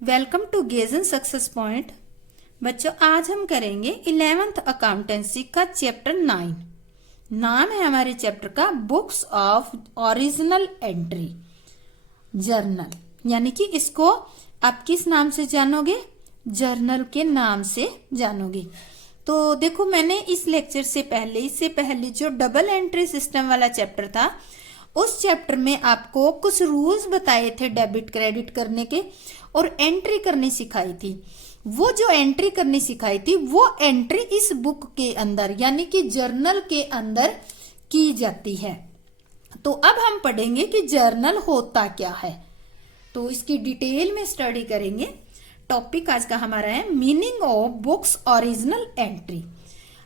Welcome to गेजन success point. बच्चों, आज हम करेंगे 11th अकाउंटेंसी का चैप्टर 9। नाम है हमारे चैप्टर का books of original entry journal, यानी कि इसको आप किस नाम से जानोगे? जर्नल के नाम से जानोगे। तो देखो, मैंने इस लेक्चर से पहले इससे पहले जो डबल एंट्री सिस्टम वाला चैप्टर था, उस चैप्टर में आपको कुछ रूल्स बताए थे डेबिट क्रेडिट करने के और एंट्री करनी सिखाई थी। वो जो एंट्री करनी सिखाई थी वो एंट्री इस बुक के अंदर यानी कि जर्नल के अंदर की जाती है। तो अब हम पढ़ेंगे कि जर्नल होता क्या है, तो इसकी डिटेल में स्टडी करेंगे। टॉपिक आज का हमारा है meaning of books original entry,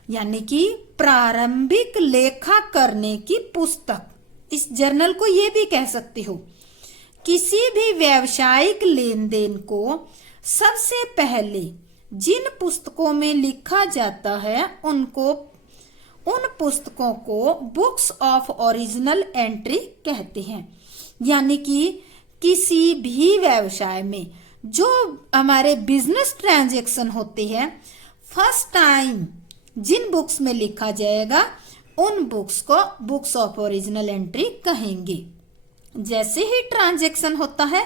यानी कि प्रारंभिक लेखा करने की पुस्तक। इस जर्नल को ये भी कह सकते हो। किसी भी व्यावसायिक लेन देन को सबसे पहले जिन पुस्तकों में लिखा जाता है उन पुस्तकों को बुक्स ऑफ ओरिजिनल एंट्री कहते हैं। यानी कि किसी भी व्यवसाय में जो हमारे बिजनेस ट्रांजैक्शन होते हैं, फर्स्ट टाइम जिन बुक्स में लिखा जाएगा उन बुक्स को बुक्स ऑफ ओरिजिनल एंट्री कहेंगे। जैसे ही ट्रांजैक्शन होता है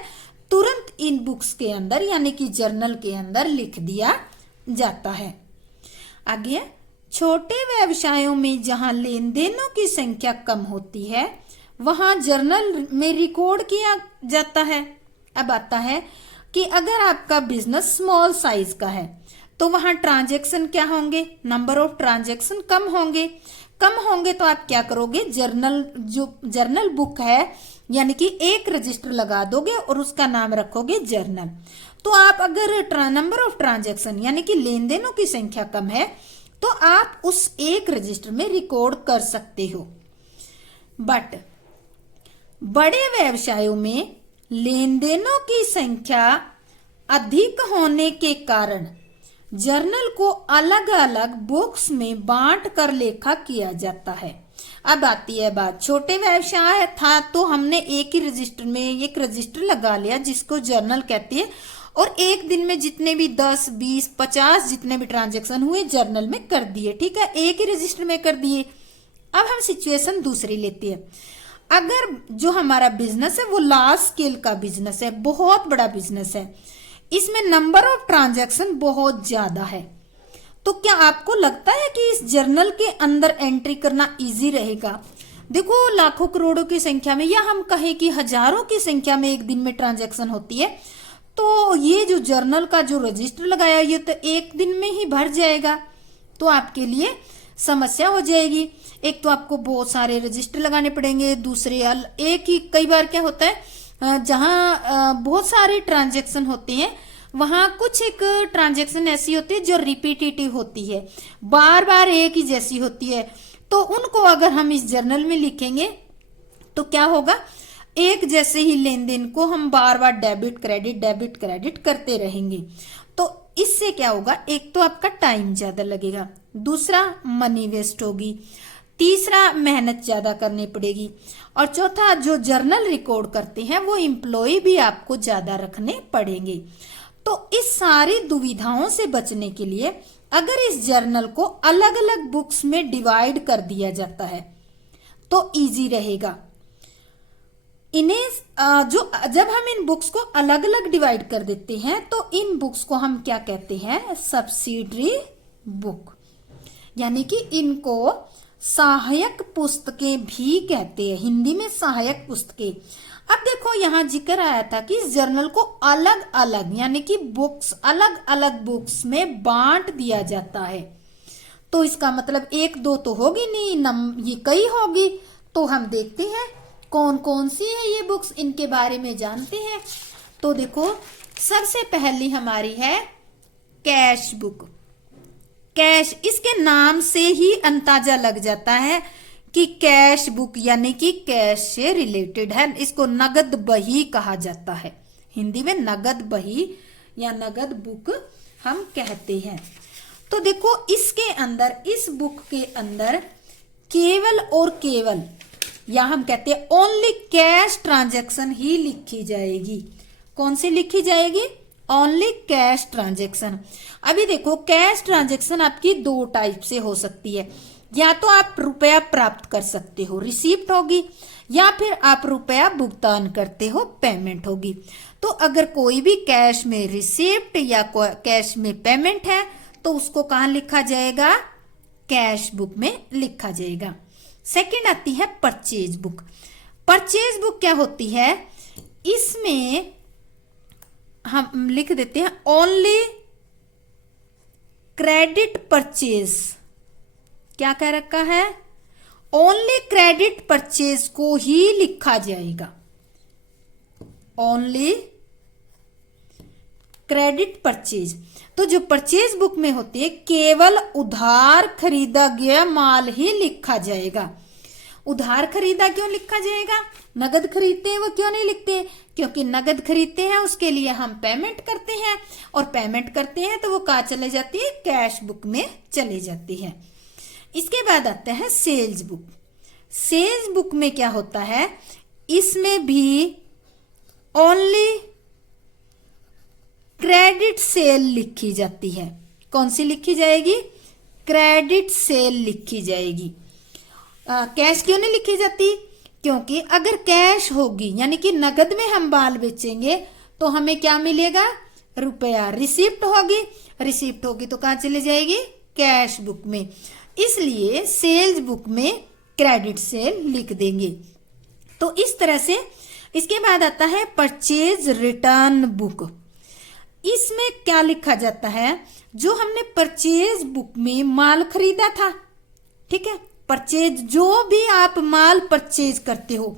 तुरंत इन बुक्स के अंदर यानी कि जर्नल के अंदर लिख दिया जाता है। आगे, छोटे व्यवसायों में जहां लेन देनों की संख्या कम होती है वहां जर्नल में रिकॉर्ड किया जाता है। अब आता है कि अगर आपका बिजनेस स्मॉल साइज का है तो वहां ट्रांजैक्शन क्या होंगे? नंबर ऑफ ट्रांजैक्शन कम होंगे तो आप क्या करोगे? जर्नल बुक है यानी कि एक रजिस्टर लगा दोगे और उसका नाम रखोगे जर्नल। तो आप अगर नंबर ऑफ ट्रांजैक्शन यानी कि लेन देनों की संख्या कम है तो आप उस एक रजिस्टर में रिकॉर्ड कर सकते हो। बट बड़े व्यवसायों में लेन देनों की संख्या अधिक होने के कारण जर्नल को अलग अलग बुक्स में बांट कर लेखा किया जाता है। अब आती है बात, छोटे व्यवसाय था तो हमने एक ही रजिस्टर में एक रजिस्टर लगा लिया जिसको जर्नल कहते हैं, और एक दिन में जितने भी 10, 20, 50 जितने भी ट्रांजैक्शन हुए जर्नल में कर दिए। ठीक है, एक ही रजिस्टर में कर दिए। अब हम सिचुएशन दूसरी लेते हैं। अगर जो हमारा बिजनेस है वो लार्ज स्केल का बिजनेस है, बहुत बड़ा बिजनेस है, इसमें नंबर ऑफ ट्रांजैक्शन बहुत ज्यादा है, तो क्या आपको लगता है कि इस जर्नल के अंदर एंट्री करना इजी रहेगा? देखो, लाखों करोड़ों की संख्या में या हम कहें कि हजारों की संख्या में एक दिन में ट्रांजैक्शन होती है, तो ये जो जर्नल का जो रजिस्टर लगाया ये तो एक दिन में ही भर जाएगा, तो आपके लिए समस्या हो जाएगी। एक तो आपको बहुत सारे रजिस्टर लगाने पड़ेंगे, दूसरे एक ही कई बार क्या होता है जहां बहुत सारे ट्रांजैक्शन होते हैं वहां कुछ एक ट्रांजैक्शन ऐसी होती है जो रिपीटेटिव होती है, बार बार एक ही जैसी होती है, तो उनको अगर हम इस जर्नल में लिखेंगे तो क्या होगा? एक जैसे ही लेन देन को हम बार बार डेबिट क्रेडिट करते रहेंगे, तो इससे क्या होगा? एक तो आपका टाइम ज्यादा लगेगा, दूसरा मनी वेस्ट होगी, तीसरा मेहनत ज्यादा करनी पड़ेगी, और चौथा जो जर्नल रिकॉर्ड करते हैं वो एम्प्लॉय भी आपको ज्यादा रखने पड़ेंगे। तो इस सारी दुविधाओं से बचने के लिए अगर इस जर्नल को अलग अलग बुक्स में डिवाइड कर दिया जाता है तो इजी रहेगा। इन्हें जब हम इन बुक्स को अलग अलग डिवाइड कर देते हैं तो इन बुक्स को हम क्या कहते हैं? सब्सिडरी बुक, यानी कि इनको सहायक पुस्तकें भी कहते हैं, हिंदी में सहायक पुस्तकें। अब देखो, यहाँ जिक्र आया था कि इस जर्नल को अलग अलग यानी कि बुक्स अलग अलग बुक्स में बांट दिया जाता है, तो इसका मतलब एक दो तो होगी नहीं, ये कई होगी। तो हम देखते हैं कौन कौन सी है ये बुक्स, इनके बारे में जानते हैं। तो देखो, सबसे पहली हमारी है कैश बुक। कैश, इसके नाम से ही अंदाजा लग जाता है कि कैश बुक यानी कि कैश से रिलेटेड है। इसको नगद बही कहा जाता है, हिंदी में नगद बही या नगद बुक हम कहते हैं। तो देखो, इसके अंदर इस बुक के अंदर केवल और केवल या हम कहते हैं ओनली कैश ट्रांजैक्शन ही लिखी जाएगी। कौन सी लिखी जाएगी? Only cash transaction. अभी देखो कैश ट्रांजेक्शन आपकी दो टाइप से हो सकती है, या तो आप रुपया प्राप्त कर सकते हो, रिसीप्ट होगी, या फिर आप रुपया भुगतान करते हो, पेमेंट होगी। तो अगर कोई भी कैश में रिसीप्ट या कैश में पेमेंट है तो उसको कहाँ लिखा जाएगा? कैश बुक में लिखा जाएगा। सेकंड आती है परचेज बुक। परचेज बुक क्या होती है? इसमें हम लिख देते हैं ओनली क्रेडिट परचेज। क्या कह रखा है? ओनली क्रेडिट परचेज को ही लिखा जाएगा, ओनली क्रेडिट परचेज। तो जो परचेज बुक में होती है केवल उधार खरीदा गया माल ही लिखा जाएगा। उधार खरीदा क्यों लिखा जाएगा? नगद खरीदते हैं वो क्यों नहीं लिखते? क्योंकि नगद खरीदते हैं उसके लिए हम पेमेंट करते हैं, और पेमेंट करते हैं तो वो कहाँ चले जाती है? कैश बुक में चले जाती है। इसके बाद आता है सेल्स बुक। सेल्स बुक में क्या होता है? इसमें भी ओनली क्रेडिट सेल लिखी जाती है। कौन सी लिखी जाएगी? क्रेडिट सेल लिखी जाएगी। कैश क्यों नहीं लिखी जाती? क्योंकि अगर कैश होगी यानी कि नगद में हम माल बेचेंगे तो हमें क्या मिलेगा? रुपया। रिसिप्ट होगी, रिसिप्ट होगी तो कहाँ चली जाएगी? कैश बुक में। इसलिए सेल्स बुक में क्रेडिट सेल लिख देंगे। तो इस तरह से। इसके बाद आता है परचेज रिटर्न बुक। इसमें क्या लिखा जाता है? जो हमने परचेज बुक में माल खरीदा था, ठीक है, परचेज जो भी आप माल परचेज करते हो,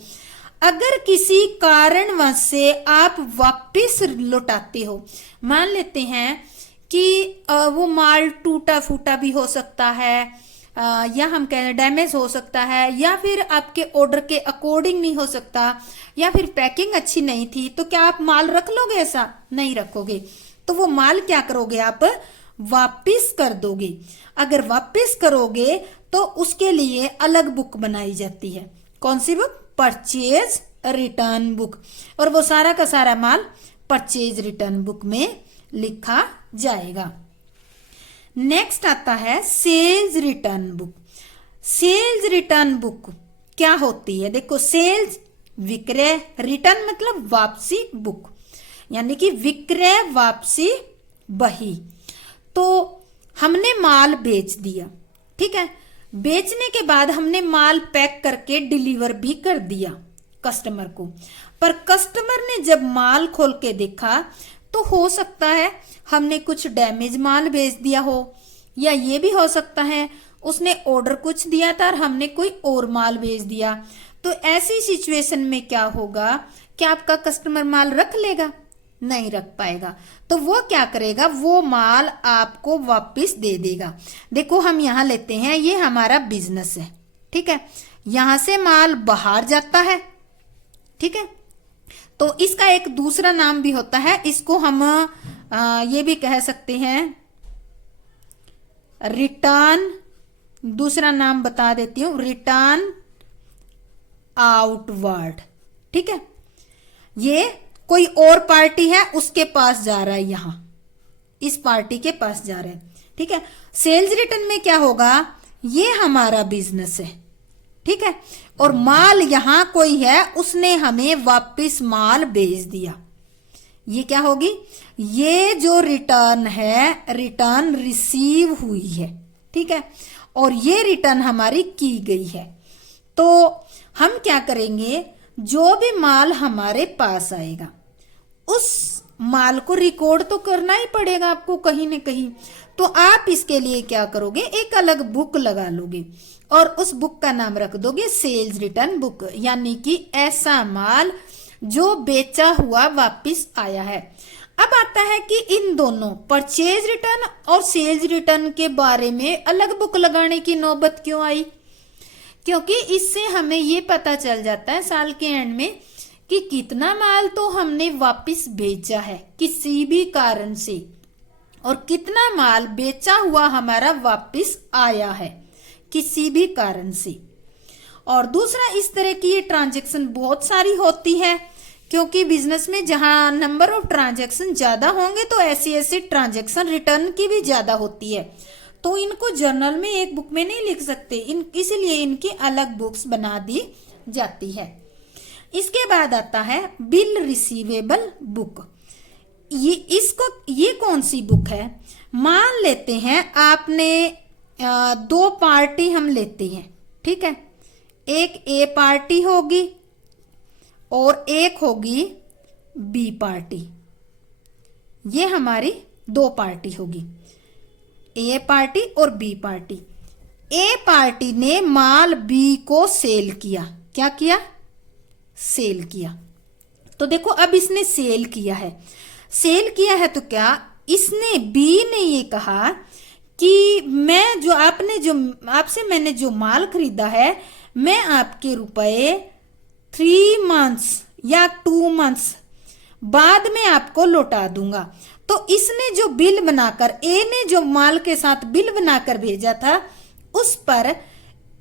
अगर किसी कारणवश से आप वापस लौटाते हो, मान लेते हैं कि वो माल टूटा फूटा भी हो सकता है, या हम कह रहे डैमेज हो सकता है, या फिर आपके ऑर्डर के अकॉर्डिंग नहीं हो सकता, या फिर पैकिंग अच्छी नहीं थी, तो क्या आप माल रख लोगे? ऐसा नहीं रखोगे। तो वो माल क्या करोगे? आप वापस कर दोगे। अगर वापस करोगे तो उसके लिए अलग बुक बनाई जाती है। कौन सी बुक? Purchase return book. और वो सारा का सारा माल परचेज रिटर्न बुक में लिखा जाएगा। नेक्स्ट आता है sales return book. Sales return book क्या होती है? देखो, सेल्स विक्रय, रिटर्न मतलब वापसी, बुक यानी कि विक्रय वापसी बही। तो हमने माल बेच दिया, ठीक है, बेचने के बाद हमने माल पैक करके डिलीवर भी कर दिया कस्टमर को, पर कस्टमर ने जब माल खोल के देखा तो हो सकता है हमने कुछ डैमेज माल बेच दिया हो, या ये भी हो सकता है उसने ऑर्डर कुछ दिया था और हमने कोई और माल बेच दिया। तो ऐसी सिचुएशन में क्या होगा? क्या आपका कस्टमर माल रख लेगा? नहीं रख पाएगा। तो वो क्या करेगा? वो माल आपको वापस दे देगा। देखो, हम यहाँ लेते हैं, ये हमारा बिजनेस है, ठीक है, यहां से माल बाहर जाता है, ठीक है, तो इसका एक दूसरा नाम भी होता है, इसको हम ये भी कह सकते हैं रिटर्न, दूसरा नाम बता देती हूं, रिटर्न आउटवर्ड, ठीक है। ये कोई और पार्टी है उसके पास जा रहा है, यहां इस पार्टी के पास जा रहा है, ठीक है। सेल्स रिटर्न में क्या होगा? ये हमारा बिजनेस है, ठीक है, और माल यहां कोई है, उसने हमें वापस माल भेज दिया, ये क्या होगी? ये जो रिटर्न है, रिटर्न रिसीव हुई है, ठीक है, और ये रिटर्न हमारी की गई है। तो हम क्या करेंगे? जो भी माल हमारे पास आएगा उस माल को रिकॉर्ड तो करना ही पड़ेगा आपको कहीं ना कहीं। तो आप इसके लिए क्या करोगे? एक अलग बुक लगा लोगे और उस बुक का नाम रख दोगे सेल्स रिटर्न बुक, यानी कि ऐसा माल जो बेचा हुआ वापस आया है। अब आता है कि इन दोनों परचेज रिटर्न और सेल्स रिटर्न के बारे में अलग बुक लगाने की नौबत क्यों आई? क्योंकि इससे हमें ये पता चल जाता है साल के एंड में कि कितना माल तो हमने वापस बेचा है किसी भी कारण से, और कितना माल बेचा हुआ हमारा वापस आया है किसी भी कारण से। और दूसरा, इस तरह की ये ट्रांजैक्शन बहुत सारी होती है क्योंकि बिजनेस में जहां नंबर ऑफ ट्रांजैक्शन ज्यादा होंगे तो ऐसी ऐसी ट्रांजैक्शन रिटर्न की भी ज्यादा होती है, तो इनको जर्नल में एक बुक में नहीं लिख सकते, इसीलिए इनकी अलग बुक्स बना दी जाती है। इसके बाद आता है बिल रिसीवेबल बुक। ये कौन सी बुक है? मान लेते हैं आपने दो पार्टी हम लेते हैं, ठीक है, एक ए पार्टी होगी और एक होगी बी पार्टी। ये हमारी दो पार्टी होगी, ए पार्टी और बी पार्टी। ए पार्टी ने माल बी को सेल किया। क्या किया? सेल किया। तो देखो अब इसने सेल किया है, सेल किया है तो क्या इसने बी ने ये कहा कि मैं जो आपसे मैंने जो माल खरीदा है मैं आपके रुपए 3 मंथ्स या 2 मंथ्स बाद में आपको लौटा दूंगा। तो इसने जो बिल बनाकर, ए ने जो माल के साथ बिल बनाकर भेजा था उस पर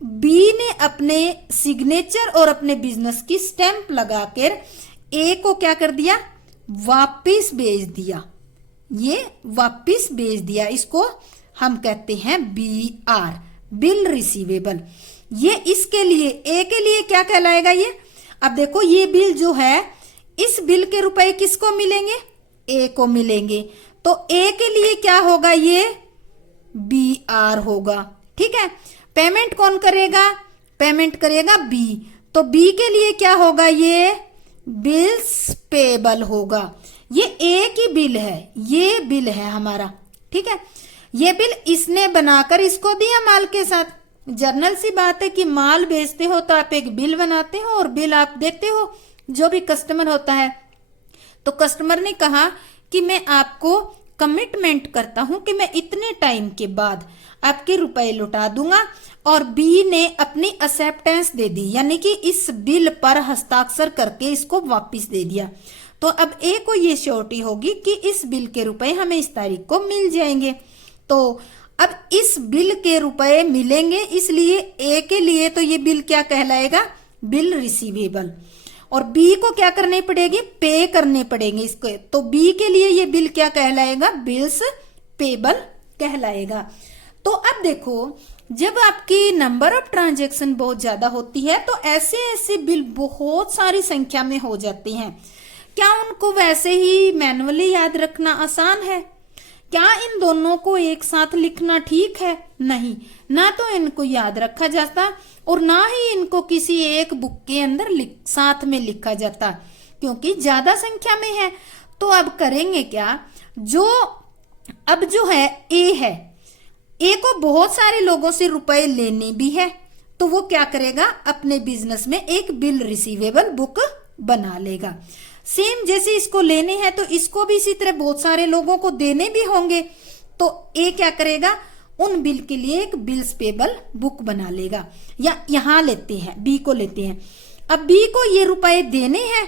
बी ने अपने सिग्नेचर और अपने बिजनेस की स्टैंप लगाकर ए को क्या कर दिया? वापिस भेज दिया। ये वापिस भेज दिया, इसको हम कहते हैं BR, बिल रिसीवेबल। ये इसके लिए, ए के लिए क्या कहलाएगा ये? अब देखो ये बिल जो है, इस बिल के रुपए किसको मिलेंगे? ए को मिलेंगे। तो ए के लिए क्या होगा? ये BR होगा, ठीक है। पेमेंट कौन करेगा? पेमेंट करेगा बी। तो बी के लिए क्या होगा? ये बिल्स पेबल होगा। ये ए की बिल है, ये बिल है हमारा, ठीक है। ये बिल इसने बनाकर इसको दिया माल के साथ। जर्नल सी बात है कि माल बेचते हो तो आप एक बिल बनाते हो और बिल आप देते हो जो भी कस्टमर होता है। तो कस्टमर ने कहा कि मैं आपको कमिटमेंट करता हूं कि मैं इतने टाइम के बाद आपके रुपए लौटा दूंगा, और बी ने अपनी एक्सेप्टेंस दे दी, यानी कि इस बिल पर हस्ताक्षर करके इसको वापस दे दिया। तो अब ए को ये श्योरिटी होगी कि इस बिल के रुपए हमें इस तारीख को मिल जाएंगे। तो अब इस बिल के रुपए मिलेंगे, इसलिए ए के लिए तो ये बिल क्या कहलाएगा? Bill receivable. और बी को क्या करनी पड़ेगी? पे करने पड़ेंगे इसको। तो बी के लिए ये बिल क्या कहलाएगा? बिल्स पेबल कहलाएगा। तो अब देखो, जब आपकी नंबर ऑफ ट्रांजैक्शन बहुत ज्यादा होती है तो ऐसे ऐसे बिल बहुत सारी संख्या में हो जाते हैं। क्या उनको वैसे ही मैन्युअली याद रखना आसान है? क्या इन दोनों को एक साथ लिखना ठीक है? नहीं, ना तो इनको याद रखा जाता और ना ही इनको किसी एक बुक के अंदर साथ में लिखा जाता, क्योंकि ज्यादा संख्या में है। तो अब करेंगे क्या? अब जो है ए है, ए को बहुत सारे लोगों से रुपए लेने भी है, तो वो क्या करेगा? अपने बिजनेस में एक बिल रिसीवेबल बुक बना लेगा। सेम जैसे इसको लेने हैं तो इसको भी इसी तरह बहुत सारे लोगों को देने भी होंगे, तो ए क्या करेगा? उन बिल के लिए एक बिल्स पेबल बुक बना लेगा। या यहां लेते हैं, बी को लेते हैं। अब बी को ये रुपए देने हैं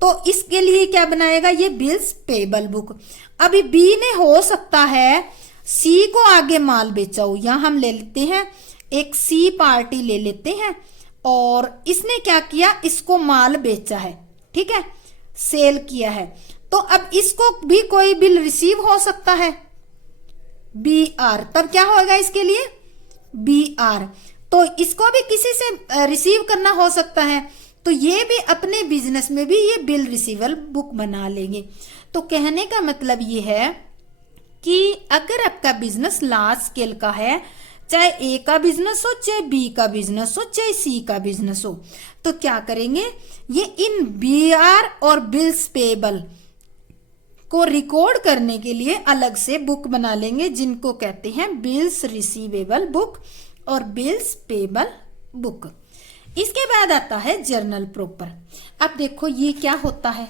तो इसके लिए क्या बनाएगा? ये बिल्स पेबल बुक। अभी बी ने हो सकता है सी को आगे माल बेचा हो, यहां हम ले लेते हैं एक सी पार्टी ले लेते हैं, और इसने क्या किया? इसको माल बेचा है, ठीक है, सेल किया है। तो अब इसको भी कोई बिल रिसीव हो सकता है, BR। तब क्या होगा इसके लिए? BR। तो इसको भी किसी से रिसीव करना हो सकता है, तो ये भी अपने बिजनेस में भी ये बिल रिसीवेबल बुक बना लेंगे। तो कहने का मतलब ये है कि अगर आपका बिजनेस लार्ज स्केल का है, चाहे ए का बिजनेस हो, चाहे बी का बिजनेस हो, चाहे सी का बिजनेस हो, तो क्या करेंगे? ये इन BR और बिल्स पेबल को रिकॉर्ड करने के लिए अलग से बुक बना लेंगे, जिनको कहते हैं बिल्स रिसीवेबल बुक और बिल्स पेबल बुक। इसके बाद आता है जर्नल प्रॉपर। अब देखो ये क्या होता है।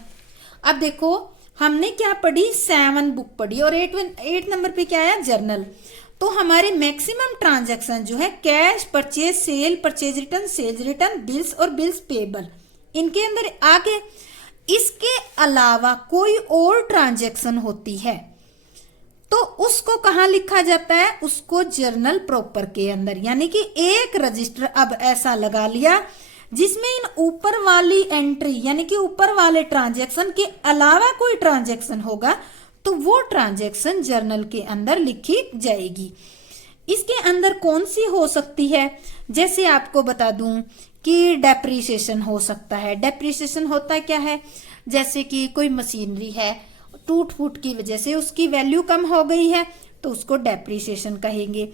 अब देखो हमने क्या पढ़ी? 7 बुक पढ़ी और 8 नंबर पे क्या आया? जर्नल। तो हमारे मैक्सिमम ट्रांजैक्शन जो है cash, purchase, sale, purchase return, sales return, bills और बिल्स पेबल, इनके अंदर आगे इसके अलावा कोई और ट्रांजैक्शन होती है तो उसको कहाँ लिखा जाता है? उसको जर्नल प्रॉपर के अंदर। यानी कि एक रजिस्टर अब ऐसा लगा लिया जिसमें इन ऊपर वाली एंट्री यानी कि ऊपर वाले ट्रांजैक्शन के अलावा कोई ट्रांजैक्शन होगा तो वो ट्रांजैक्शन जर्नल के अंदर लिखी जाएगी। इसके अंदर कौन सी हो सकती है, जैसे आपको बता दूं कि डेप्रिसिएशन हो सकता है। डेप्रिसिएशन होता क्या है, जैसे कि कोई मशीनरी है, टूट फूट की वजह से उसकी वैल्यू कम हो गई है तो उसको डेप्रिसिएशन कहेंगे।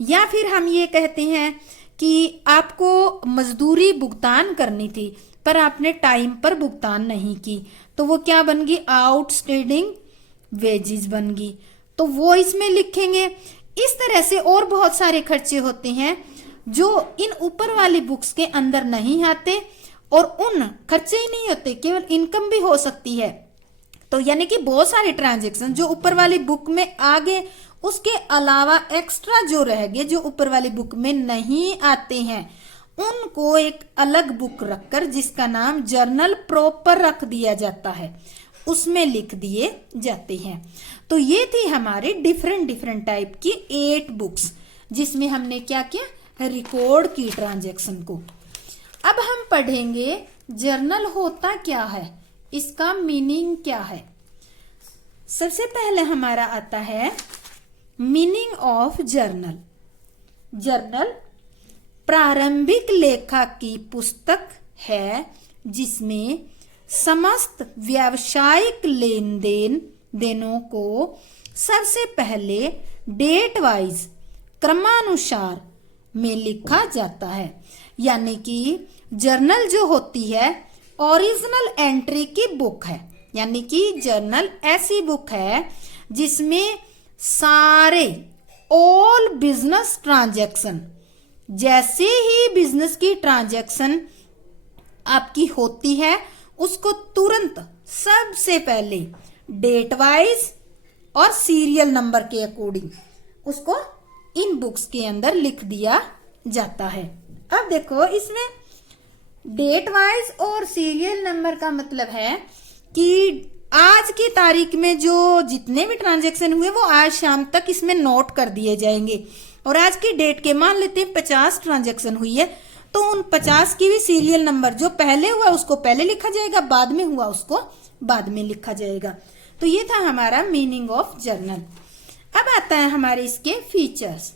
या फिर हम ये कहते हैं कि आपको मजदूरी भुगतान करनी थी पर आपने टाइम पर भुगतान नहीं की तो वो क्या बन गई, आउटस्टैंडिंग वेजेस बन गई, तो वो इसमें लिखेंगे। इस तरह से और बहुत सारे खर्चे होते हैं जो इन ऊपर वाली बुक्स के अंदर नहीं आते और उन खर्चे ही नहीं होते, केवल इनकम भी हो सकती है। तो यानी कि बहुत सारे ट्रांजैक्शन जो ऊपर वाली बुक में आ गए, उसके अलावा एक्स्ट्रा जो रह गए जो ऊपर वाली बुक में नहीं आते हैं, उनको एक अलग बुक रखकर जिसका नाम जर्नल प्रॉपर रख दिया जाता है, उसमें लिख दिए जाते हैं। तो ये थी हमारे डिफरेंट टाइप की 8 बुक्स जिसमें हमने क्या किया, रिकॉर्ड की ट्रांजैक्शन को। अब हम पढ़ेंगे जर्नल होता क्या है, इसका मीनिंग क्या है। सबसे पहले हमारा आता है मीनिंग ऑफ जर्नल। जर्नल प्रारंभिक लेखा की पुस्तक है जिसमें समस्त व्यावसायिक लेन देनों को सबसे पहले डेट वाइज क्रमानुसार में लिखा जाता है। यानी कि जर्नल जो होती है ओरिजिनल एंट्री की बुक है, यानी कि जर्नल ऐसी बुक है जिसमें सारे ऑल बिजनेस ट्रांजैक्शन, जैसे ही बिजनेस की ट्रांजैक्शन आपकी होती है उसको तुरंत सबसे पहले डेट वाइज और सीरियल नंबर के अकॉर्डिंग उसको इन बुक्स के अंदर लिख दिया जाता है। अब देखो इसमें डेट वाइज और सीरियल नंबर का मतलब है कि आज की तारीख में जो जितने भी ट्रांजैक्शन हुए वो आज शाम तक इसमें नोट कर दिए जाएंगे। और आज की डेट के मान लेते हैं 50 ट्रांजैक्शन हुई है तो उन 50 की भी सीरियल नंबर जो पहले हुआ उसको पहले लिखा जाएगा, बाद में हुआ उसको बाद में लिखा जाएगा। तो ये था हमारा मीनिंग ऑफ जर्नल। अब आता है हमारे इसके फीचर्स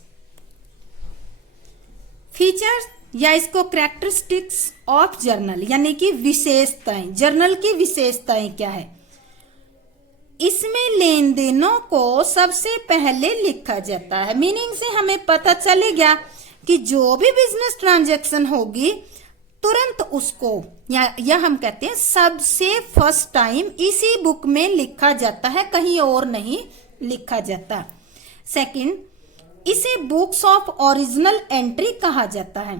या इसको कैरेक्टरिस्टिक्स ऑफ जर्नल, यानी कि विशेषताएं। जर्नल की विशेषताएं क्या है, इसमें लेन देनों को सबसे पहले लिखा जाता है। मीनिंग से हमें पता चलेगा कि जो भी बिजनेस ट्रांजैक्शन होगी तुरंत उसको या हम कहते हैं सबसे फर्स्ट टाइम इसी बुक में लिखा जाता है, कहीं और नहीं लिखा जाता। सेकंड, इसे बुक्स ऑफ ओरिजिनल एंट्री कहा जाता है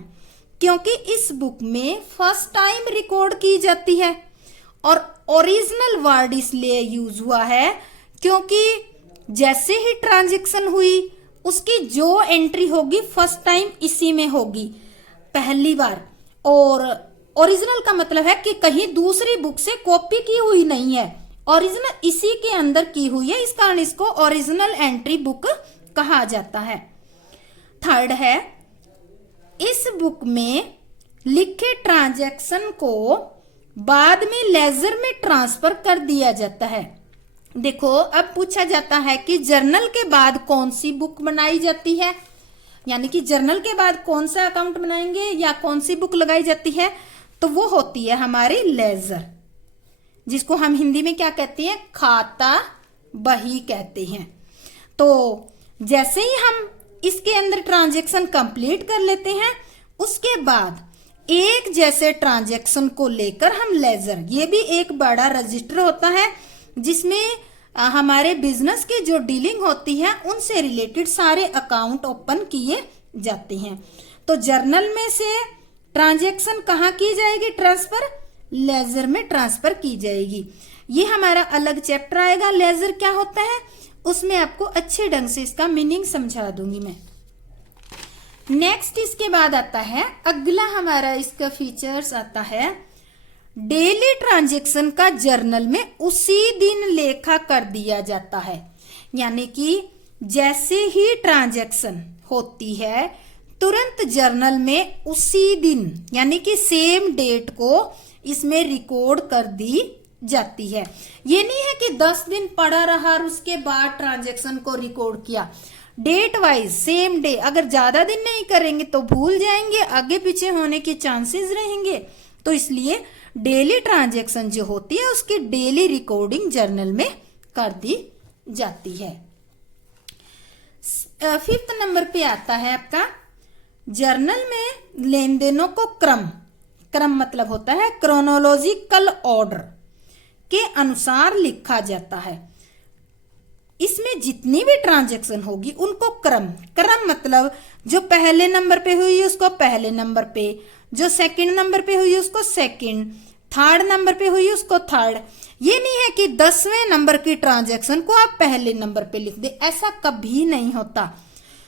क्योंकि इस बुक में फर्स्ट टाइम रिकॉर्ड की जाती है। और ओरिजिनल वर्ड इसलिए यूज हुआ है क्योंकि जैसे ही ट्रांजैक्शन हुई उसकी जो एंट्री होगी फर्स्ट टाइम इसी में होगी, पहली बार। और ओरिजिनल का मतलब है कि कहीं दूसरी बुक से कॉपी की हुई नहीं है, ओरिजिनल इसी के अंदर की हुई है, इस कारण इसको ओरिजिनल एंट्री बुक कहा जाता है। थर्ड है, इस बुक में लिखे ट्रांजैक्शन को बाद में लेजर में ट्रांसफर कर दिया जाता है। देखो अब पूछा जाता है कि जर्नल के बाद कौन सी बुक बनाई जाती है, यानी कि जर्नल के बाद कौन सा अकाउंट बनाएंगे या कौन सी बुक लगाई जाती है, तो वो होती है हमारी लेजर, जिसको हम हिंदी में क्या कहते हैं, खाता बही कहते हैं। तो जैसे ही हम इसके अंदर ट्रांजैक्शन कंप्लीट कर लेते हैं उसके बाद एक जैसे ट्रांजैक्शन को लेकर हम लेजर, ये भी एक बड़ा रजिस्टर होता है जिसमें हमारे बिजनेस की जो डीलिंग होती है उनसे रिलेटेड सारे अकाउंट ओपन किए जाते हैं। तो जर्नल में से ट्रांजैक्शन कहाँ की जाएगी, ट्रांसफर लेजर में ट्रांसफर की जाएगी। ये हमारा अलग चैप्टर आएगा, लेजर क्या होता है, उसमें आपको अच्छे ढंग से इसका मीनिंग समझा दूंगी मैं। नेक्स्ट इसके बाद आता है अगला हमारा इसका फीचर्स आता है डेली ट्रांजैक्शन का जर्नल में उसी दिन लेखा कर दिया जाता है। यानी कि जैसे ही ट्रांजैक्शन होती है तुरंत जर्नल में उसी दिन यानी कि सेम डेट को इसमें रिकॉर्ड कर दी जाती है। ये नहीं है कि 10 दिन पड़ा रहा और उसके बाद ट्रांजैक्शन को रिकॉर्ड किया। डेट वाइज सेम डे, अगर ज्यादा दिन नहीं करेंगे तो भूल जाएंगे, आगे पीछे होने के चांसेस रहेंगे। तो इसलिए डेली ट्रांजैक्शन जो होती है उसकी डेली रिकॉर्डिंग जर्नल में कर दी जाती है। 5th नंबर पे आता है आपका जर्नल में लेन देनों को क्रम मतलब होता है क्रोनोलॉजिकल ऑर्डर के अनुसार लिखा जाता है। इसमें जितनी भी ट्रांजैक्शन होगी उनको क्रम मतलब जो पहले नंबर पे हुई उसको पहले नंबर पे, जो सेकंड नंबर पे हुई उसको सेकंड, थर्ड नंबर पे हुई उसको थर्ड। ये नहीं है कि 10वें नंबर की ट्रांजैक्शन को आप पहले नंबर पे लिख दे, ऐसा कभी नहीं होता।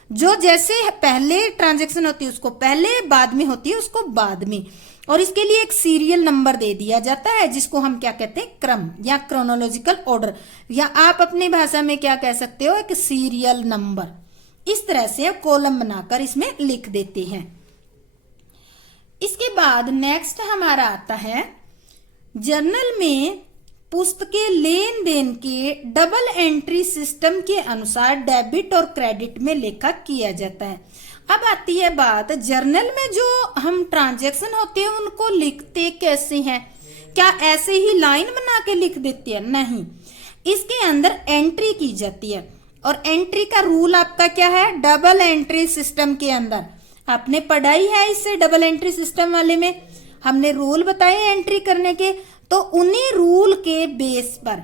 जो जैसे पहले ट्रांजैक्शन होती है उसको पहले, बाद में होती है उसको बाद में, और इसके लिए एक सीरियल नंबर दे दिया जाता है जिसको हम क्या कहते हैं, क्रम या क्रोनोलॉजिकल ऑर्डर, या आप अपनी भाषा में क्या कह सकते हो, एक सीरियल नंबर। इस तरह से कॉलम बनाकर इसमें लिख देते हैं। इसके बाद नेक्स्ट हमारा आता है जर्नल में पुस्तकें लेन देन के डबल एंट्री सिस्टम के अनुसार डेबिट और क्रेडिट में लेखा किया जाता है। अब आती है बात, जर्नल में जो हम ट्रांजैक्शन होते हैं उनको लिखते कैसे हैं? क्या ऐसे ही लाइन बना के लिख देते हैं? नहीं, इसके अंदर एंट्री की जाती है। और एंट्री का रूल आपका क्या है? डबल एंट्री सिस्टम के अंदर आपने पढ़ाई है इससे, डबल एंट्री सिस्टम वाले में हमने रूल बताए एंट्री करने के। तो उन्हीं रूल के बेस पर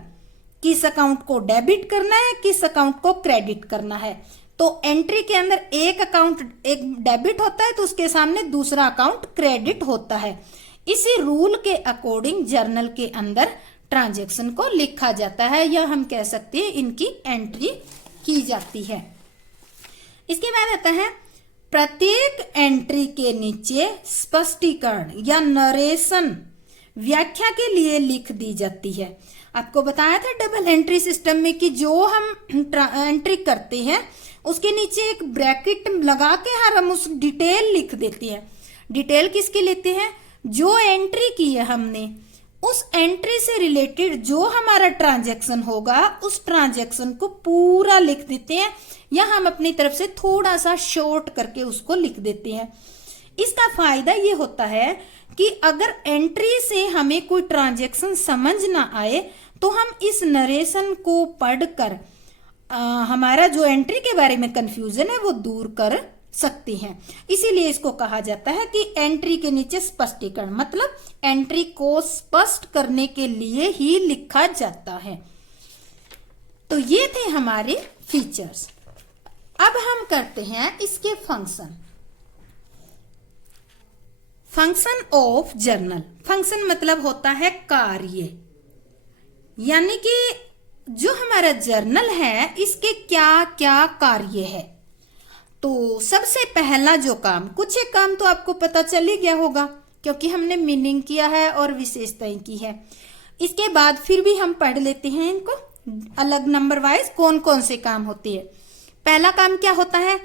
किस अकाउंट को डेबिट करना है, किस अकाउंट को क्रेडिट करना है। तो एंट्री के अंदर एक अकाउंट एक डेबिट होता है तो उसके सामने दूसरा अकाउंट क्रेडिट होता है। इसी रूल के अकॉर्डिंग जर्नल के अंदर ट्रांजैक्शन को लिखा जाता है, या हम कह सकते हैं इनकी एंट्री की जाती है। इसके बाद आता है प्रत्येक एंट्री के नीचे स्पष्टीकरण या नरेशन व्याख्या के लिए लिख दी जाती है। आपको बताया था डबल एंट्री सिस्टम में कि जो हम एंट्री करते हैं उसके नीचे एक ब्रैकेट लगा के हम उस डिटेल लिख देते हैं। डिटेल किसकी लेते हैं? जो एंट्री की है हमने, उस एंट्री से रिलेटेड जो हमारा ट्रांजैक्शन होगा उस ट्रांजैक्शन को पूरा लिख देते हैं, या हम अपनी तरफ से थोड़ा सा शॉर्ट करके उसको लिख देते हैं। इसका फायदा ये होता है कि अगर एंट्री से हमें कोई ट्रांजैक्शन समझ ना आए तो हम इस नरेशन को पढ़कर हमारा जो एंट्री के बारे में कंफ्यूजन है वो दूर कर सकते हैं। इसीलिए इसको कहा जाता है कि एंट्री के नीचे स्पष्टीकरण, मतलब एंट्री को स्पष्ट करने के लिए ही लिखा जाता है। तो ये थे हमारे फीचर्स। अब हम करते हैं इसके function. Function of journal. Function मतलब होता है कार्य, यानी कि जो हमारा जर्नल है इसके क्या क्या कार्य है। तो सबसे पहला जो काम, कुछ एक काम तो आपको पता चल ही गया होगा क्योंकि हमने मीनिंग किया है और विशेषताएं की है। इसके बाद फिर भी हम पढ़ लेते हैं इनको अलग नंबर वाइज कौन कौन से काम होते हैं। पहला काम क्या होता है?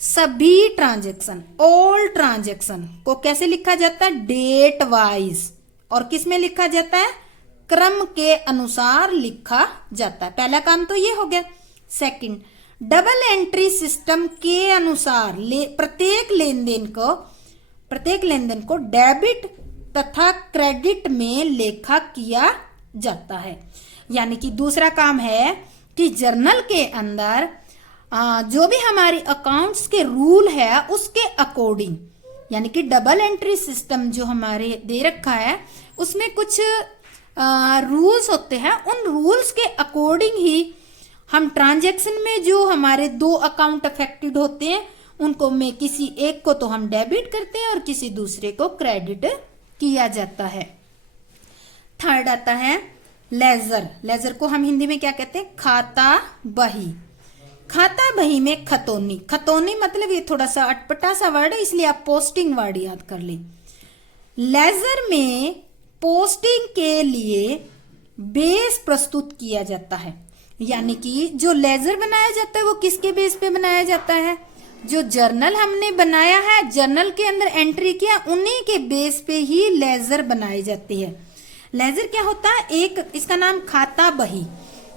सभी ट्रांजैक्शन, ऑल ट्रांजैक्शन को कैसे लिखा जाता है? Date wise. और किस में लिखा जाता है? क्रम के अनुसार लिखा जाता है। पहला काम तो ये हो गया। सेकंड, डबल एंट्री सिस्टम के अनुसार प्रत्येक लेन देन को डेबिट तथा क्रेडिट में लेखा किया जाता है। यानी कि दूसरा काम है कि जर्नल के अंदर जो भी हमारे अकाउंट्स के रूल है उसके अकॉर्डिंग, यानी कि डबल एंट्री सिस्टम जो हमारे दे रखा है उसमें कुछ रूल्स होते हैं, उन रूल्स के अकॉर्डिंग ही हम ट्रांजैक्शन में जो हमारे दो अकाउंट अफेक्टेड होते हैं उनको में किसी एक को तो हम डेबिट करते हैं और किसी दूसरे को क्रेडिट किया जाता है। थर्ड आता है लेजर। लेजर को हम हिंदी में क्या कहते हैं? खाता बही। खाता बही में खतौनी। खतौनी मतलब ये थोड़ा सा अटपटा सा वर्ड है, इसलिए आप पोस्टिंग वर्ड याद कर लें। लेजर में पोस्टिंग के लिए बेस प्रस्तुत किया जाता है, यानी कि जो लेजर बनाया जाता है वो किसके बेस पे बनाया जाता है? जो जर्नल हमने बनाया है, जर्नल के अंदर एंट्री किया, उन्हीं के बेस पे ही लेजर बनाई जाती है। लेजर क्या होता है? एक इसका नाम खाता बही,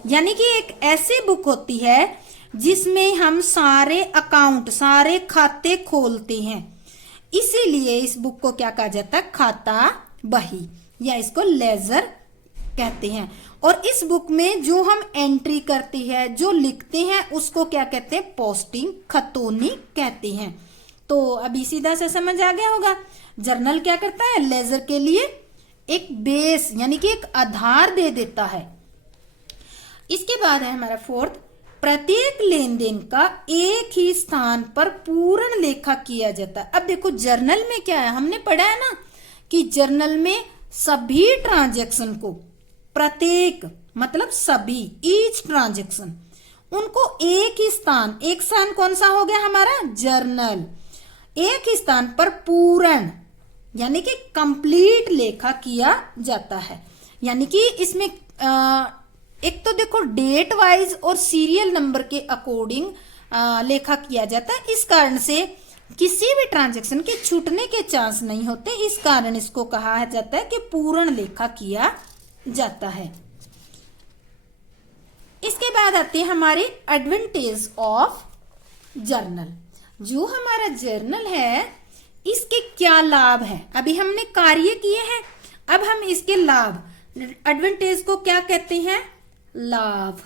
यानी कि एक ऐसी बुक होती है जिसमें हम सारे अकाउंट, सारे खाते खोलते हैं। इसीलिए इस बुक को क्या कहा जाता है? खाता बही, या इसको लेजर कहते हैं। और इस बुक में जो हम एंट्री करते हैं, जो लिखते हैं, उसको क्या कहते हैं? पोस्टिंग, खतौनी कहते हैं। तो अभी सीधा से समझ आ गया होगा। जर्नल क्या करता है? लेजर के लिए एक बेस, यानी कि एक आधार दे देता है। इसके बाद है हमारा फोर्थ, प्रत्येक लेन देन का एक ही स्थान पर पूर्ण लेखा किया जाता है। अब देखो जर्नल में क्या है, हमने पढ़ा है ना कि जर्नल में सभी ट्रांजैक्शन को, प्रत्येक मतलब सभी, ईच ट्रांजैक्शन, उनको एक ही स्थान, एक स्थान कौन सा हो गया हमारा? जर्नल। एक ही स्थान पर पूर्ण यानी कि कंप्लीट लेखा किया जाता है। यानी कि इसमें एक तो देखो डेट वाइज और सीरियल नंबर के अकॉर्डिंग लेखा किया जाता है। इस कारण से किसी भी ट्रांजैक्शन के छूटने के चांस नहीं होते। इस कारण इसको कहा जाता है कि पूर्ण लेखा किया जाता है। इसके बाद आते हैं हमारे एडवांटेज ऑफ जर्नल। जो हमारा जर्नल है, इसके क्या लाभ है? अभी हमने कार्य किए हैं, अब हम इसके लाभ, एडवांटेज को क्या कहते हैं? लाभ।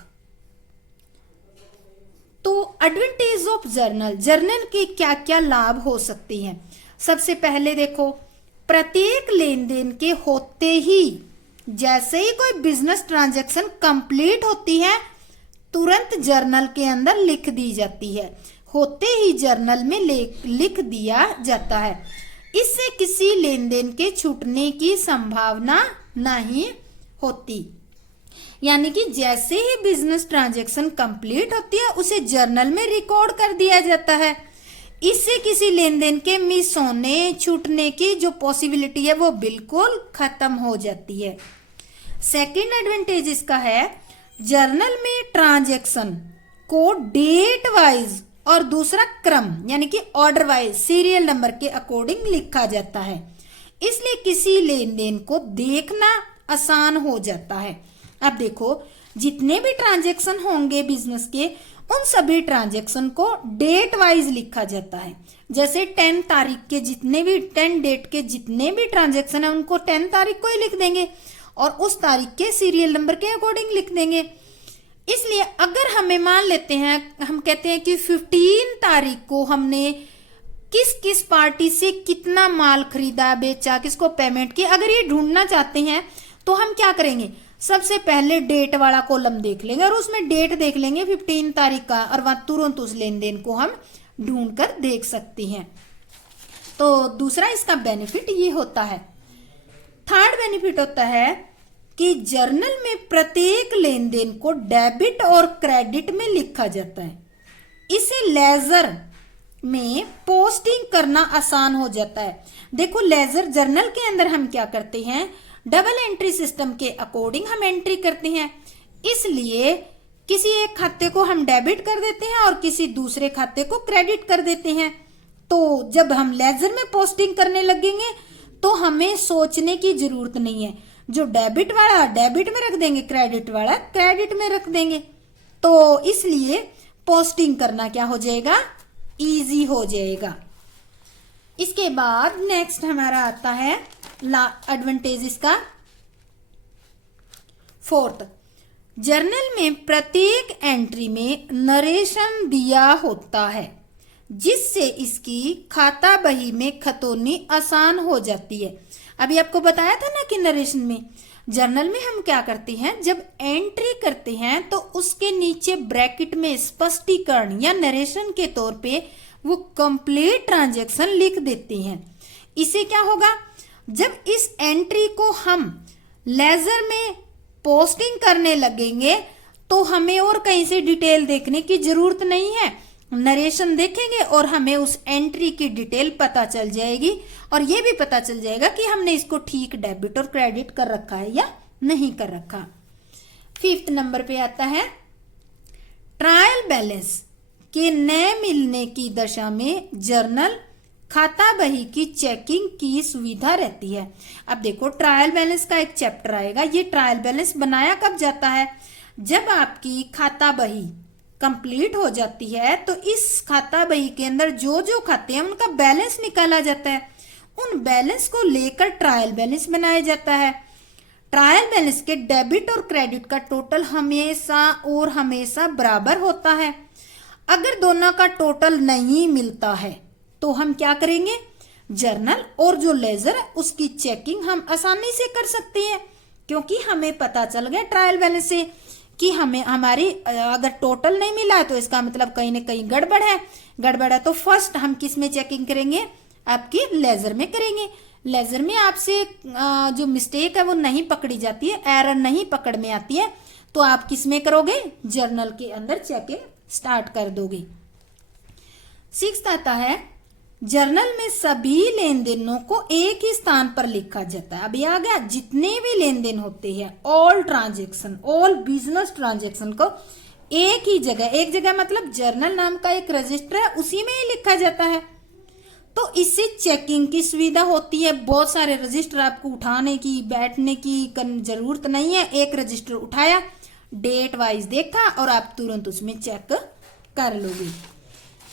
तो एडवांटेज ऑफ जर्नल, जर्नल के क्या क्या लाभ हो सकते हैं? सबसे पहले देखो, प्रत्येक लेन देन के होते ही, जैसे ही कोई बिजनेस ट्रांजैक्शन कंप्लीट होती है, तुरंत जर्नल के अंदर लिख दी जाती है। होते ही जर्नल में लिख दिया जाता है। इससे किसी लेन देन के छूटने की संभावना नहीं होती। यानी कि जैसे ही बिजनेस ट्रांजैक्शन कंप्लीट होती है, उसे जर्नल में रिकॉर्ड कर दिया जाता है। इससे किसी लेन देन के मिस होने, छूटने की जो पॉसिबिलिटी है वो बिल्कुल खत्म हो जाती है। सेकंड एडवांटेज इसका है, जर्नल में ट्रांजैक्शन को डेट वाइज और दूसरा क्रम यानी कि ऑर्डर वाइज, सीरियल नंबर के अकॉर्डिंग लिखा जाता है। इसलिए किसी लेन देन को देखना आसान हो जाता है। अब देखो, जितने भी ट्रांजैक्शन होंगे बिजनेस के, उन सभी ट्रांजैक्शन को डेट वाइज लिखा जाता है। जैसे 10 तारीख के जितने भी, 10 डेट के जितने भी ट्रांजैक्शन है, उनको 10 तारीख को ही लिख देंगे और उस तारीख के सीरियल नंबर के अकॉर्डिंग लिख देंगे। इसलिए अगर हमें मान लेते हैं, हम कहते हैं कि 15 तारीख को हमने किस किस पार्टी से कितना माल खरीदा, बेचा, किसको पेमेंट की, अगर ये ढूंढना चाहते हैं तो हम क्या करेंगे? सबसे पहले डेट वाला कॉलम देख लेंगे और उसमें डेट देख लेंगे 15 तारीख का, और वहां तुरंत उस लेन देन को हम ढूंढ कर देख सकते हैं। तो दूसरा इसका बेनिफिट ये होता है। थर्ड बेनिफिट होता है कि जर्नल में प्रत्येक लेन देन को डेबिट और क्रेडिट में लिखा जाता है। इसे लेजर में पोस्टिंग करना आसान हो जाता है। देखो, लेजर जर्नल के अंदर हम क्या करते हैं? डबल एंट्री सिस्टम के अकॉर्डिंग हम एंट्री करते हैं। इसलिए किसी एक खाते को हम डेबिट कर देते हैं और किसी दूसरे खाते को क्रेडिट कर देते हैं। तो जब हम लेजर में पोस्टिंग करने लगेंगे तो हमें सोचने की जरूरत नहीं है। जो डेबिट वाला डेबिट में रख देंगे, क्रेडिट वाला क्रेडिट में रख देंगे। तो इसलिए पोस्टिंग करना क्या हो जाएगा? इजी हो जाएगा। इसके बाद नेक्स्ट हमारा आता है एडवांटेज इसका फोर्थ, जर्नल में प्रत्येक एंट्री में नरेशन दिया होता है, जिससे इसकी खाता बही में खतौनी आसान हो जाती है। अभी आपको बताया था ना कि नरेशन में, जर्नल में हम क्या करते हैं, जब एंट्री करते हैं तो उसके नीचे ब्रैकेट में स्पष्टीकरण या नरेशन के तौर पे वो कंप्लीट ट्रांजैक्शन लिख देते हैं। इसे क्या होगा, जब इस एंट्री को हम लेजर में पोस्टिंग करने लगेंगे तो हमें और कहीं से डिटेल देखने की जरूरत नहीं है। नरेशन देखेंगे और हमें उस एंट्री की डिटेल पता चल जाएगी और ये भी पता चल जाएगा कि हमने इसको ठीक डेबिट और क्रेडिट कर रखा है या नहीं कर रखा। फिफ्थ नंबर पे आता है ट्रायल बैलेंस के न मिलने की दशा में जर्नल खाता बही की चेकिंग की सुविधा रहती है। अब देखो ट्रायल बैलेंस का एक चैप्टर आएगा। ये ट्रायल बैलेंस बनाया कब जाता है? जब आपकी खाता बही कंप्लीट हो जाती है तो इस खाता बही के अंदर जो जो खाते हैं उनका बैलेंस निकाला जाता है। उन बैलेंस को लेकर ट्रायल बैलेंस बनाया जाता है। ट्रायल बैलेंस के डेबिट और क्रेडिट का टोटल हमेशा और हमेशा बराबर होता है। अगर दोनों का टोटल नहीं मिलता है तो हम क्या करेंगे? जर्नल और जो लेजर है उसकी चेकिंग हम आसानी से कर सकते हैं, क्योंकि हमें पता चल गया ट्रायल बैलेंस से कि हमें हमारी अगर टोटल नहीं मिला है तो इसका मतलब कहीं ना कहीं गड़बड़ है। गड़बड़ है तो फर्स्ट हम किस में चेकिंग करेंगे? आपकी लेजर में करेंगे। लेजर में आपसे जो मिस्टेक है वो नहीं पकड़ी जाती है, एरर नहीं पकड़ में आती है, तो आप किस में करोगे? जर्नल के अंदर चेकिंग स्टार्ट कर दोगे। 6 आता है जर्नल में सभी लेन देनों को एक ही स्थान पर लिखा जाता है। अभी आ गया, जितने भी लेन देन होते हैं all transaction, all business transaction को एक ही जगह, एक जगह मतलब जर्नल नाम का एक रजिस्टर है उसी में ही लिखा जाता है। तो इससे चेकिंग की सुविधा होती है। बहुत सारे रजिस्टर आपको उठाने की बैठने की जरूरत नहीं है। एक रजिस्टर उठाया, डेट वाइज देखा और आप तुरंत उसमें चेक कर लोगे।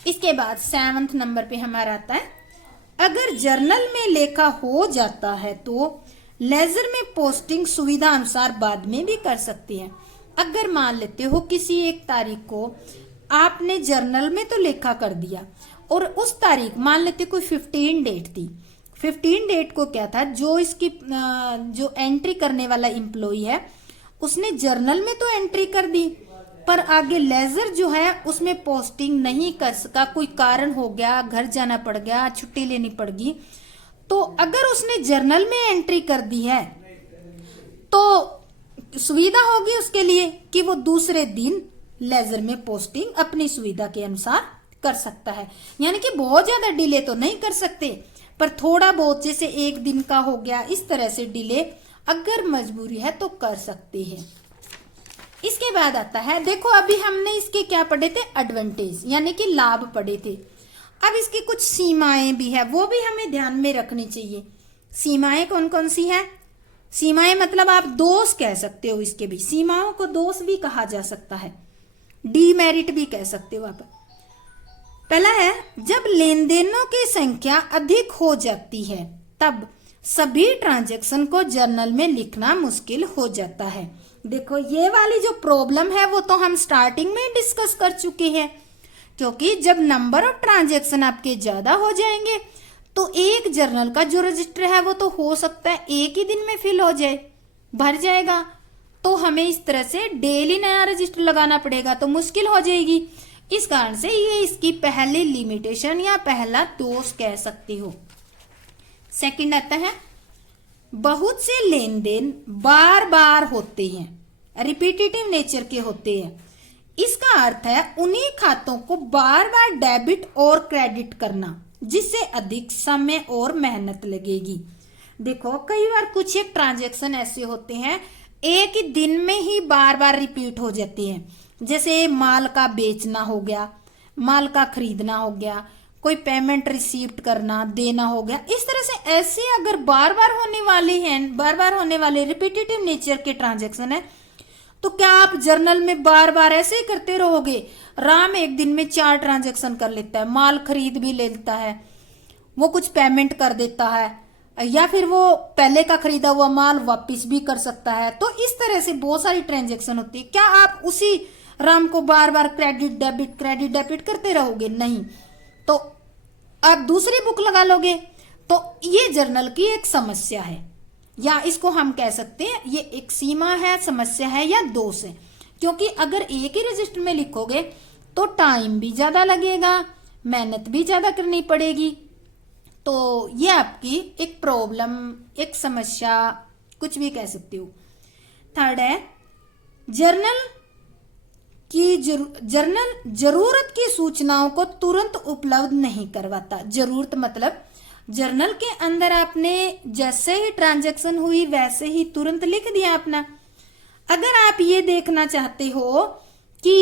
इसके बाद 7वें नंबर पे हमारा आता है अगर जर्नल में लेखा हो जाता है तो लेजर में पोस्टिंग सुविधा अनुसार बाद में भी कर सकते हैं। अगर मान लेते हो किसी एक तारीख को आपने जर्नल में तो लेखा कर दिया और उस तारीख मान लेते कोई 15 डेट थी। 15 डेट को क्या था, जो इसकी जो एंट्री करने वाला एम्प्लॉय है उसने जर्नल में तो एंट्री कर दी, पर आगे लेजर जो है उसमें पोस्टिंग नहीं कर सका, कोई कारण हो गया, घर जाना पड़ गया, छुट्टी लेनी पड़ गई। तो अगर उसने जर्नल में एंट्री कर दी है तो सुविधा होगी उसके लिए कि वो दूसरे दिन लेजर में पोस्टिंग अपनी सुविधा के अनुसार कर सकता है। यानी कि बहुत ज्यादा डिले तो नहीं कर सकते, पर थोड़ा बहुत जैसे एक दिन का हो गया, इस तरह से डिले अगर मजबूरी है तो कर सकते हैं। इसके बाद आता है, देखो अभी हमने इसके क्या पढ़े थे? एडवांटेज यानी कि लाभ पढ़े थे। अब इसकी कुछ सीमाएं भी है, वो भी हमें ध्यान में रखनी चाहिए। सीमाएं कौन कौन सी है? सीमाएं मतलब आप दोष कह सकते हो, इसके भी सीमाओं को दोष भी कहा जा सकता है, डीमेरिट भी कह सकते हो आप। पहला है जब लेन देनों की संख्या अधिक हो जाती है तब सभी ट्रांजैक्शन को जर्नल में लिखना मुश्किल हो जाता है। देखो ये वाली जो प्रॉब्लम है वो तो हम स्टार्टिंग में डिस्कस कर चुके हैं, क्योंकि जब नंबर ऑफ ट्रांजैक्शन आपके ज्यादा हो जाएंगे तो एक जर्नल का जो रजिस्टर है वो तो हो सकता है एक ही दिन में फिल हो जाए, भर जाएगा। तो हमें इस तरह से डेली नया रजिस्टर लगाना पड़ेगा, तो मुश्किल हो जाएगी। इस कारण से ये इसकी पहली लिमिटेशन या पहला दोष कह सकते हो। सेकंड आता है बहुत से लेन देन बार बार होते हैं, रिपीटेटिव नेचर के होते हैं। इसका अर्थ है उन्हीं खातों को बार बार डेबिट और क्रेडिट करना, जिससे अधिक समय और मेहनत लगेगी। देखो कई बार कुछ एक ट्रांजैक्शन ऐसे होते हैं एक ही दिन में ही बार बार रिपीट हो जाते हैं, जैसे माल का बेचना हो गया, माल का खरीदना हो गया, कोई पेमेंट रिसीव्ड करना देना हो गया। इस तरह से ऐसे अगर बार बार होने वाले हैं, बार बार होने वाले रिपीटेटिव नेचर के ट्रांजैक्शन है, तो क्या आप जर्नल में बार बार ऐसे ही करते रहोगे? राम एक दिन में 4 ट्रांजैक्शन कर लेता है, माल खरीद भी लेता है, वो कुछ पेमेंट कर देता है, या फिर वो पहले का खरीदा हुआ माल वापस भी कर सकता है। तो इस तरह से बहुत सारी ट्रांजैक्शन होती है। क्या आप उसी राम को बार बार क्रेडिट डेबिट करते रहोगे? नहीं। तो आप दूसरी बुक लगा लोगे। तो ये जर्नल की एक समस्या है, या इसको हम कह सकते हैं ये एक सीमा है, समस्या है या दोष है। क्योंकि अगर एक ही रजिस्टर में लिखोगे तो टाइम भी ज्यादा लगेगा, मेहनत भी ज्यादा करनी पड़ेगी। तो ये आपकी एक प्रॉब्लम, एक समस्या, कुछ भी कह सकते हो। थर्ड है जर्नल जरूरत की सूचनाओं को तुरंत उपलब्ध नहीं करवाता। जरूरत मतलब जर्नल के अंदर आपने जैसे ही ट्रांजैक्शन हुई वैसे ही तुरंत लिख दिया अपना। अगर आप ये देखना चाहते हो कि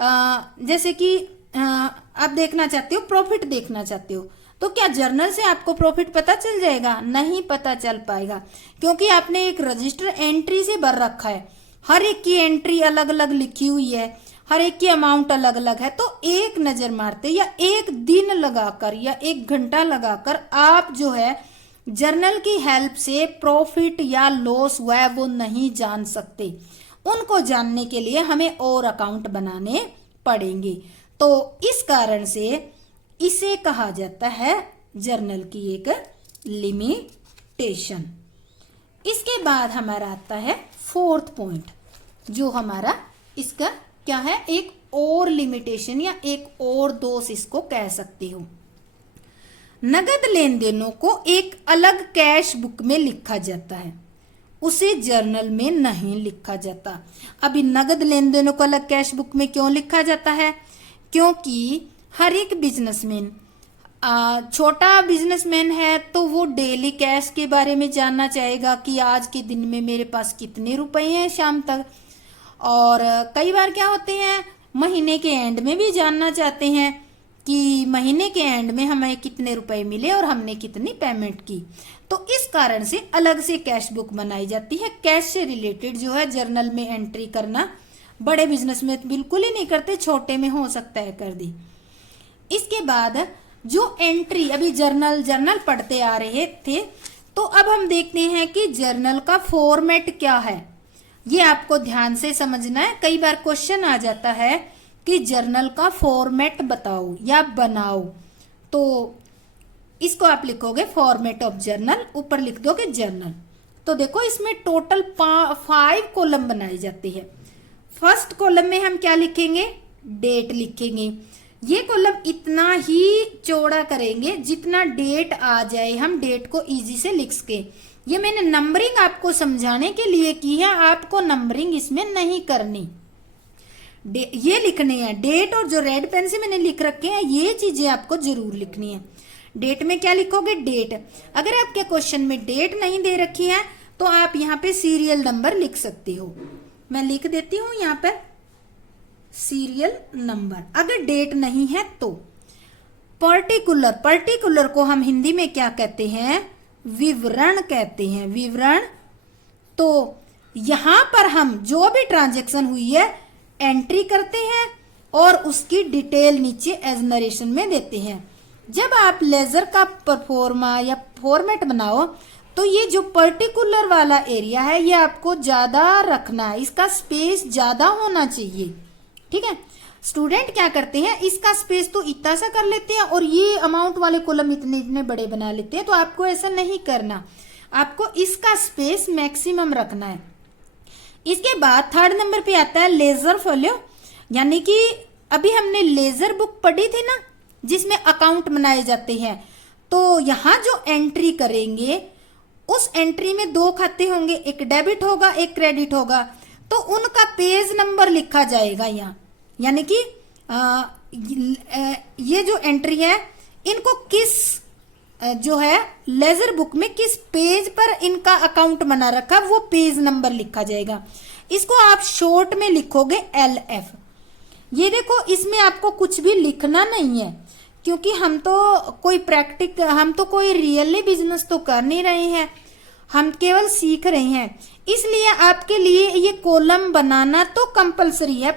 जैसे कि आप देखना चाहते हो, प्रॉफिट देखना चाहते हो, तो क्या जर्नल से आपको प्रॉफिट पता चल जाएगा? नहीं पता चल पाएगा, क्योंकि आपने एक रजिस्टर एंट्री से भर रखा है। हर एक की एंट्री अलग अलग लिखी हुई है, हर एक की अमाउंट अलग अलग है। तो एक नजर मारते या एक दिन लगाकर या एक घंटा लगाकर आप जो है जर्नल की हेल्प से प्रॉफिट या लॉस हुआ है वो नहीं जान सकते। उनको जानने के लिए हमें और अकाउंट बनाने पड़ेंगे। तो इस कारण से इसे कहा जाता है जर्नल की एक लिमिटेशन। इसके बाद हमारा आता है फोर्थ पॉइंट, जो हमारा इसका क्या है, एक और लिमिटेशन या एक और दोष इसको कह सकते हो। नगद लेन देनों को एक अलग कैश बुक में लिखा जाता है, उसे जर्नल में नहीं लिखा जाता। अभी नगद लेन देनों को अलग कैश बुक में क्यों लिखा जाता है? क्योंकि हर एक बिजनेसमैन, छोटा बिजनेसमैन है तो वो डेली कैश के बारे में जानना चाहेगा कि आज के दिन में मेरे पास कितने रुपए हैं शाम तक। और कई बार क्या होते हैं, महीने के एंड में भी जानना चाहते हैं कि महीने के एंड में हमें कितने रुपए मिले और हमने कितनी पेमेंट की। तो इस कारण से अलग से कैश बुक बनाई जाती है। कैश से रिलेटेड जो है जर्नल में एंट्री करना बड़े बिजनेस में बिल्कुल ही नहीं करते, छोटे में हो सकता है कर दी। इसके बाद जो एंट्री, अभी जर्नल पढ़ते आ रहे थे, तो अब हम देखते हैं कि जर्नल का फॉर्मेट क्या है। ये आपको ध्यान से समझना है। कई बार क्वेश्चन आ जाता है कि जर्नल का फॉर्मेट बताओ या बनाओ, तो इसको आप लिखोगे फॉर्मेट ऑफ जर्नल, ऊपर लिख दोगे जर्नल। तो देखो इसमें टोटल 5 कॉलम बनाए जाते हैं। फर्स्ट कॉलम में हम क्या लिखेंगे? डेट लिखेंगे। ये कॉलम इतना ही चौड़ा करेंगे जितना डेट आ जाए, हम डेट को इजी से लिख सके। ये मैंने नंबरिंग आपको समझाने के लिए की है, आपको नंबरिंग इसमें नहीं करनी। ये लिखने हैं डेट, और जो रेड पेन से मैंने लिख रखे हैं ये चीजें आपको जरूर लिखनी है। डेट में क्या लिखोगे? डेट। अगर आपके क्वेश्चन में डेट नहीं दे रखी है तो आप यहाँ पे सीरियल नंबर लिख सकते हो। मैं लिख देती हूँ यहाँ पर सीरियल नंबर। अगर डेट नहीं है तो पर्टिकुलर को हम हिंदी में क्या कहते हैं? विवरण कहते हैं, विवरण। तो यहां पर हम जो भी ट्रांजैक्शन हुई है एंट्री करते हैं और उसकी डिटेल नीचे एज नरेशन में देते हैं। जब आप लेजर का परफॉर्मा या फॉर्मेट बनाओ तो ये जो पर्टिकुलर वाला एरिया है ये आपको ज्यादा रखना है, इसका स्पेस ज्यादा होना चाहिए। ठीक है, स्टूडेंट क्या करते हैं, इसका स्पेस तो इतना सा कर लेते हैं और ये अमाउंट वाले कॉलम इतने इतने बड़े बना लेते हैं। तो आपको ऐसा नहीं करना, आपको इसका स्पेस मैक्सिमम रखना है। इसके बाद थर्ड नंबर पे आता है लेजर फॉलो, यानी कि अभी हमने लेजर बुक पढ़ी थी ना जिसमें अकाउंट बनाए जाते हैं। तो यहाँ जो एंट्री करेंगे उस एंट्री में 2 खाते होंगे, एक डेबिट होगा एक क्रेडिट होगा। तो उनका पेज नंबर लिखा जाएगा यहाँ, यानी कि ये जो एंट्री है इनको किस जो है लेजर बुक में किस पेज पर इनका अकाउंट बना रखा वो पेज नंबर लिखा जाएगा। इसको आप शॉर्ट में लिखोगे LF। ये देखो इसमें आपको कुछ भी लिखना नहीं है, क्योंकि हम तो कोई रियली बिजनेस तो कर नहीं रहे हैं, हम केवल सीख रहे हैं। इसलिए आपके लिए ये कॉलम बनाना तो कंपलसरी है।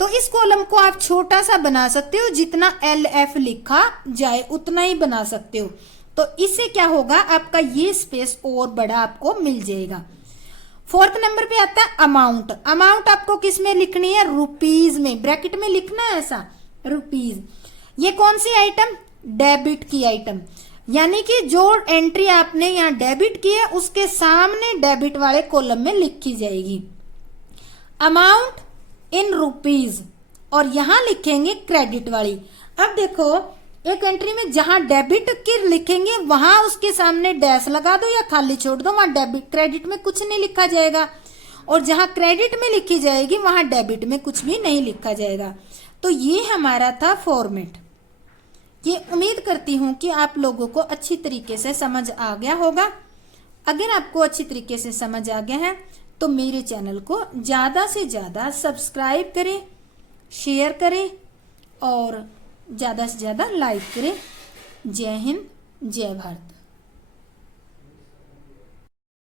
तो इस कॉलम को आप छोटा सा बना सकते हो, जितना LF लिखा जाए उतना ही बना सकते हो। तो इससे क्या होगा, आपका ये स्पेस और बड़ा आपको मिल जाएगा। फोर्थ नंबर पे आता है अमाउंट। अमाउंट आपको किस में लिखनी है? रुपीज में, ब्रैकेट में लिखना है ऐसा, रुपीज। ये कौन सी आइटम? डेबिट की आइटम, यानी कि जो एंट्री आपने यहाँ डेबिट की है उसके सामने डेबिट वाले कॉलम में लिखी जाएगी अमाउंट इन रुपीज, और यहां लिखेंगे क्रेडिट वाली। अब देखो एक एंट्री में जहां डेबिट की लिखेंगे वहां उसके सामने डैश लगा दो या खाली छोड़ दो, वहां डेबिट क्रेडिट में कुछ नहीं लिखा जाएगा, और जहां क्रेडिट में लिखी जाएगी वहां डेबिट में कुछ भी नहीं लिखा जाएगा। तो ये हमारा था फॉर्मेट। ये उम्मीद करती हूँ कि आप लोगों को अच्छी तरीके से समझ आ गया होगा। अगर आपको अच्छी तरीके से समझ आ गया है तो मेरे चैनल को ज़्यादा से ज़्यादा सब्सक्राइब करें, शेयर करें और ज़्यादा से ज़्यादा लाइक करें। जय हिंद, जय भारत।